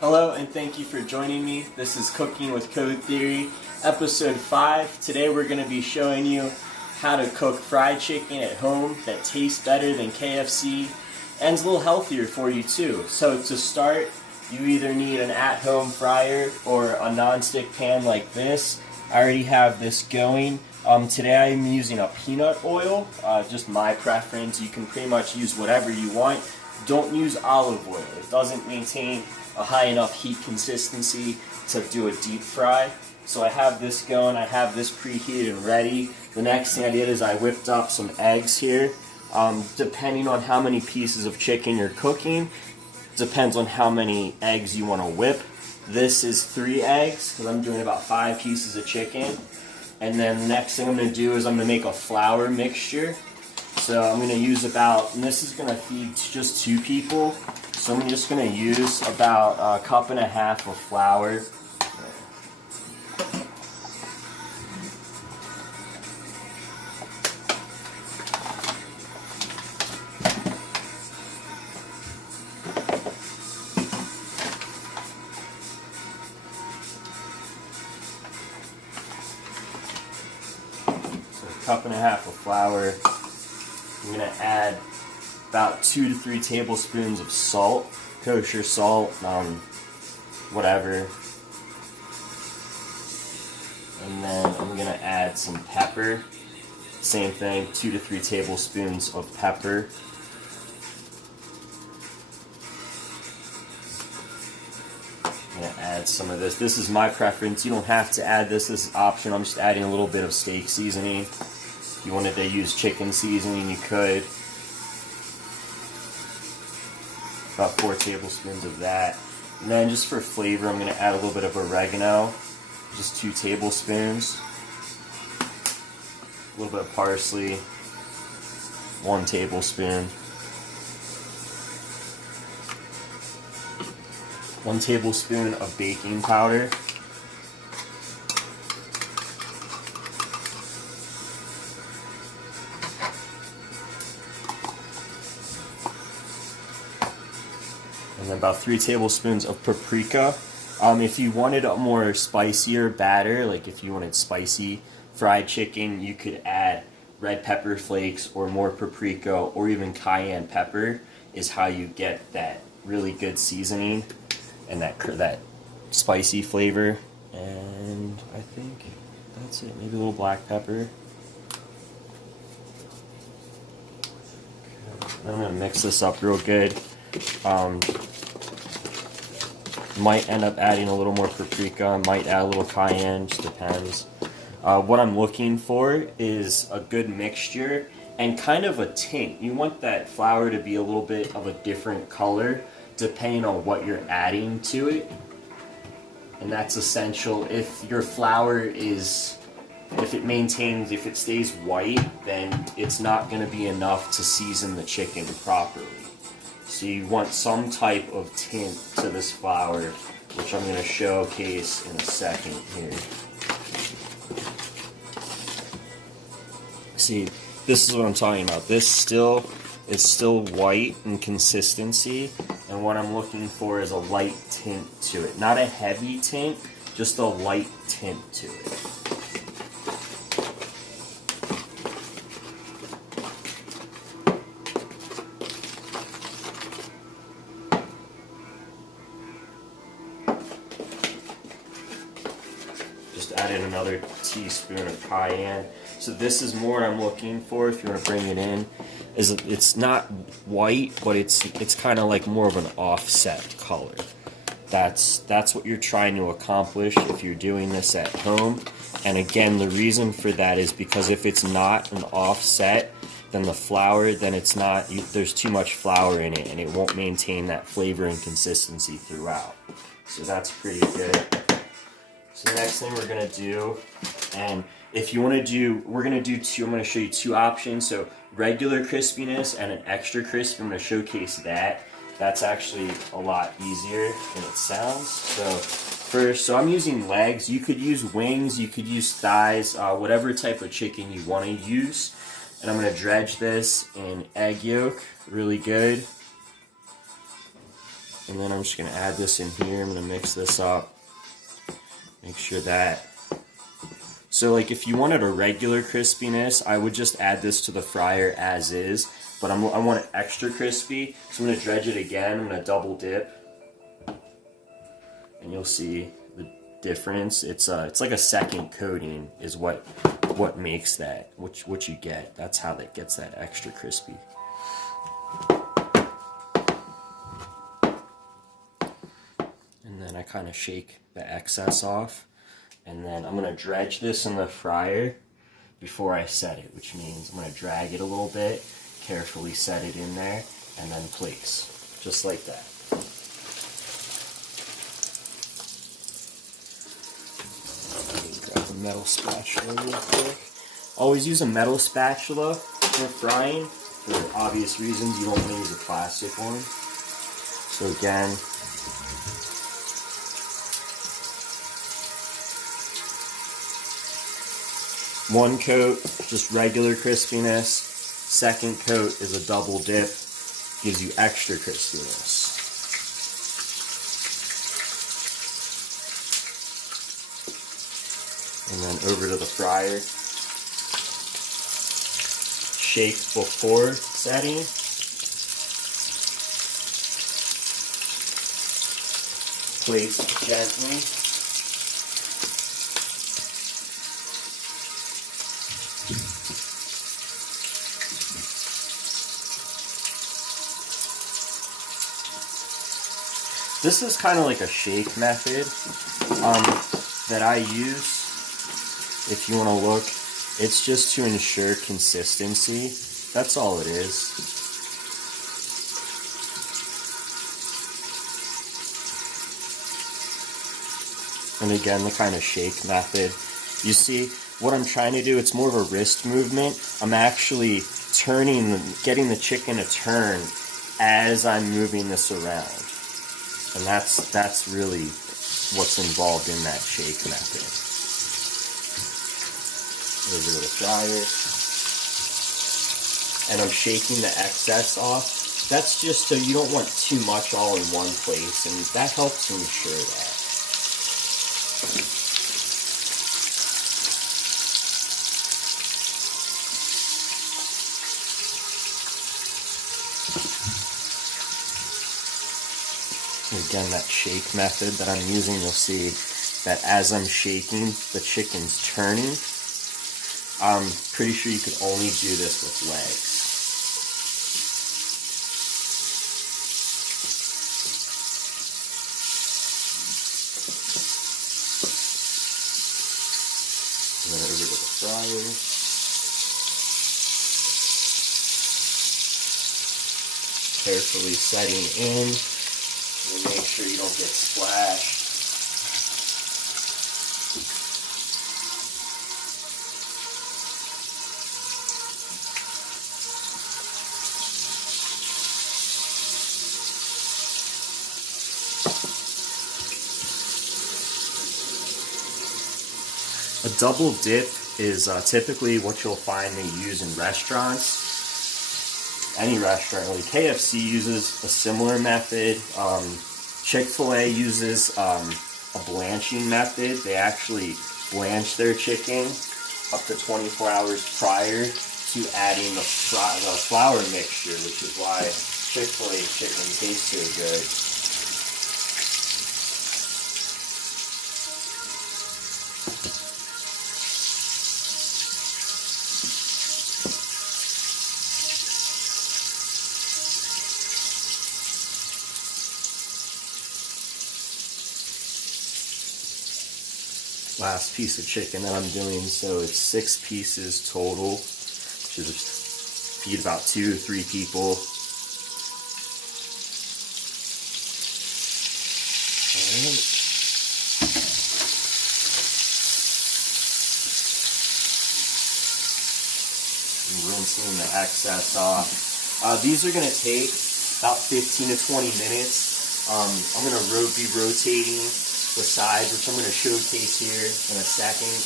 Hello and thank you for joining me. This is Cooking with Cod3Theory, episode 5. Today we're going to be showing you how to cook fried chicken at home that tastes better than KFC and is a little healthier for you too. So to start, you either need an at-home fryer or a non-stick pan like this. I already have this going. Today I'm using a peanut oil, just my preference. You can pretty much use whatever you want. Don't use olive oil. It doesn't maintain a high enough heat consistency to do a deep fry. So I have this going, I have this preheated and ready. The next thing I did is I whipped up some eggs here. Depending on how many pieces of chicken you're cooking, depends on how many eggs you want to whip. This is 3 eggs, because I'm doing about 5 pieces of chicken. And then the next thing I'm going to do is I'm going to make a flour mixture. So I'm going to use about, and this is going to feed just 2 people. So I'm just going to use about 1.5 cups of flour. So 1.5 cups of flour. I'm going to add about 2 to 3 tablespoons of salt, kosher salt, whatever. And then I'm going to add some pepper. Same thing, 2 to 3 tablespoons of pepper. I'm going to add some of this. This is my preference. You don't have to add this. This is optional. I'm just adding a little bit of steak seasoning. If you wanted to use chicken seasoning, you could. About 4 tablespoons of that. And then just for flavor, I'm going to add a little bit of oregano. Just 2 tablespoons. A little bit of parsley. 1 tablespoon. 1 tablespoon of baking powder. And then about 3 tablespoons of paprika. If you wanted a more spicier batter, like if you wanted spicy fried chicken, you could add red pepper flakes or more paprika or even cayenne pepper is how you get that really good seasoning and that spicy flavor. And I think that's it. Maybe a little black pepper. I'm going to mix this up real good. Might end up adding a little more paprika, might add a little cayenne, just depends. What I'm looking for is a good mixture and kind of a tint. You want that flour to be a little bit of a different color depending on what you're adding to it. And that's essential. If your flour is, if it stays white, then it's not going to be enough to season the chicken properly. So you want some type of tint to this flour, which I'm going to showcase in a second here. See, this is what I'm talking about. This is still white in consistency, and what I'm looking for is a light tint to it. Not a heavy tint, just a light tint to it. Added another teaspoon of cayenne. So this is more I'm looking for if you want to bring it in. Is it's not white, but it's kind of like more of an offset color. That's what you're trying to accomplish if you're doing this at home. And again, the reason for that is because if it's not an offset, then the flour, then it's not, there's too much flour in it and it won't maintain that flavor and consistency throughout. So that's pretty good. So the next thing we're going to do, and if you want to do, we're going to do 2, I'm going to show you 2 options. So regular crispiness and an extra crisp, I'm going to showcase that. That's actually a lot easier than it sounds. So I'm using legs. You could use wings, you could use thighs, whatever type of chicken you want to use. And I'm going to dredge this in egg yolk, really good. And then I'm just going to add this in here. I'm going to mix this up. Make sure that... So like if you wanted a regular crispiness, I would just add this to the fryer as is. But I want it extra crispy, so I'm going to dredge it again. I'm going to double dip. And you'll see the difference. It's like a second coating is what makes that, what you get. That's how that gets that extra crispy. And then I kind of shake the excess off. And then I'm going to dredge this in the fryer before I set it, which means I'm going to drag it a little bit, carefully set it in there, and then place, just like that. Grab the metal spatula real quick. Always use a metal spatula for frying. For obvious reasons, you don't want to use a plastic one. So again, one coat, just regular crispiness. Second coat is a double dip, gives you extra crispiness. And then over to the fryer. Shake before setting. Place gently. This is kind of like a shake method that I use. If you want to look, it's just to ensure consistency. That's all it is. And again, the kind of shake method. You see, what I'm trying to do, it's more of a wrist movement. I'm actually getting the chicken to turn as I'm moving this around. And that's really what's involved in that shake method. Over to the fryer. And I'm shaking the excess off. That's just so you don't want too much all in one place, and that helps ensure that. Again, that shake method that I'm using, you'll see that as I'm shaking, the chicken's turning. I'm pretty sure you could only do this with legs. And then over to the fryer. Carefully setting in. And make sure you don't get splashed. A double dip is typically what you'll find they use in restaurants. Any restaurant, really. KFC uses a similar method. Chick-fil-A uses a blanching method. They actually blanch their chicken up to 24 hours prior to adding the flour mixture, which is why Chick-fil-A chicken tastes so good. Last piece of chicken that I'm doing, so it's 6 pieces total, which is feed about 2 or 3 people. Alright. Rinsing the excess off. These are going to take about 15 to 20 minutes. I'm going to be rotating the sides, which I'm going to showcase here in a second.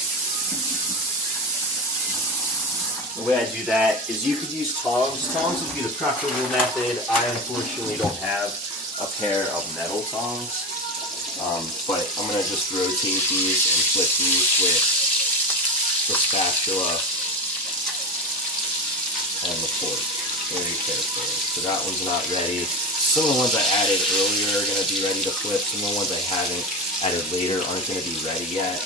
The way I do that is you could use tongs. Tongs would be the preferable method. I unfortunately don't have a pair of metal tongs. But I'm going to just rotate these and flip these with the spatula and the fork very carefully. So that one's not ready. Some of the ones I added earlier are going to be ready to flip. Some of the ones I haven't added later aren't going to be ready yet.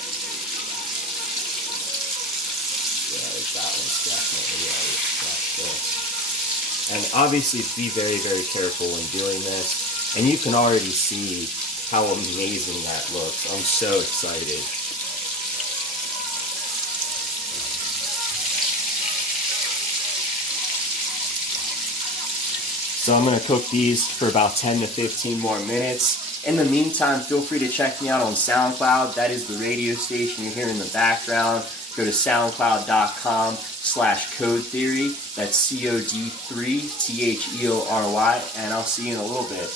Yeah, that one's definitely ready. That's this. And obviously be very, very careful when doing this. And you can already see how amazing that looks. I'm so excited. So I'm going to cook these for about 10 to 15 more minutes. In the meantime, feel free to check me out on SoundCloud. That is the radio station you hear in the background. Go to soundcloud.com/Cod3Theory. That's COD3THEORY, and I'll see you in a little bit.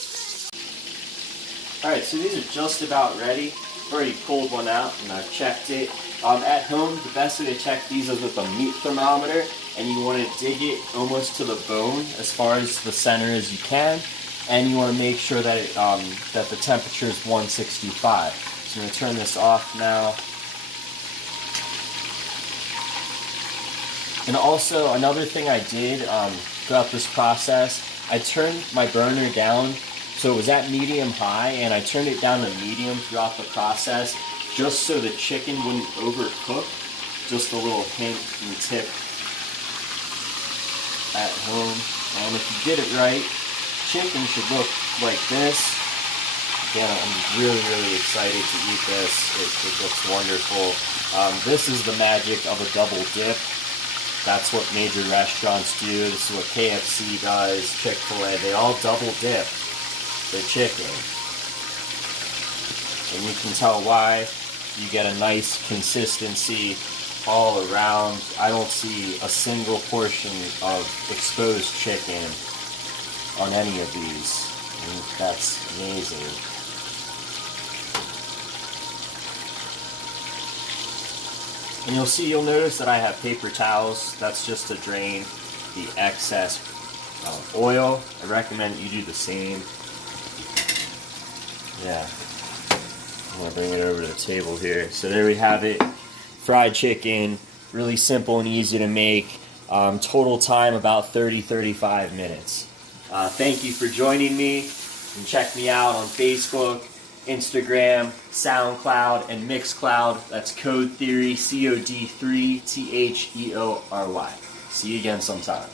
Alright, so these are just about ready. I've already pulled one out and I've checked it. At home, the best way to check these is with a meat thermometer, and you want to dig it almost to the bone as far as the center as you can, and you want to make sure that that the temperature is 165. So I'm going to turn this off now. And also, another thing I did throughout this process, I turned my burner down so it was at medium-high, and I turned it down to medium throughout the process just so the chicken wouldn't overcook. Just a little hint and tip at home. And if you did it right, chicken should look like this. Again, I'm really, really excited to eat this. It looks wonderful. This is the magic of a double dip. That's what major restaurants do. This is what KFC does, Chick-fil-A. They all double dip their chicken. And you can tell why. You get a nice consistency all around. I don't see a single portion of exposed chicken on any of these. And that's amazing. And you'll notice that I have paper towels. That's just to drain the excess oil. I recommend you do the same. Yeah. I'm going to bring it over to the table here. So there we have it. Fried chicken. Really simple and easy to make. Total time about 30-35 minutes. Thank you for joining me. And check me out on Facebook, Instagram, SoundCloud, and Mixcloud. That's Cod3, COD3THEORY. See you again sometime.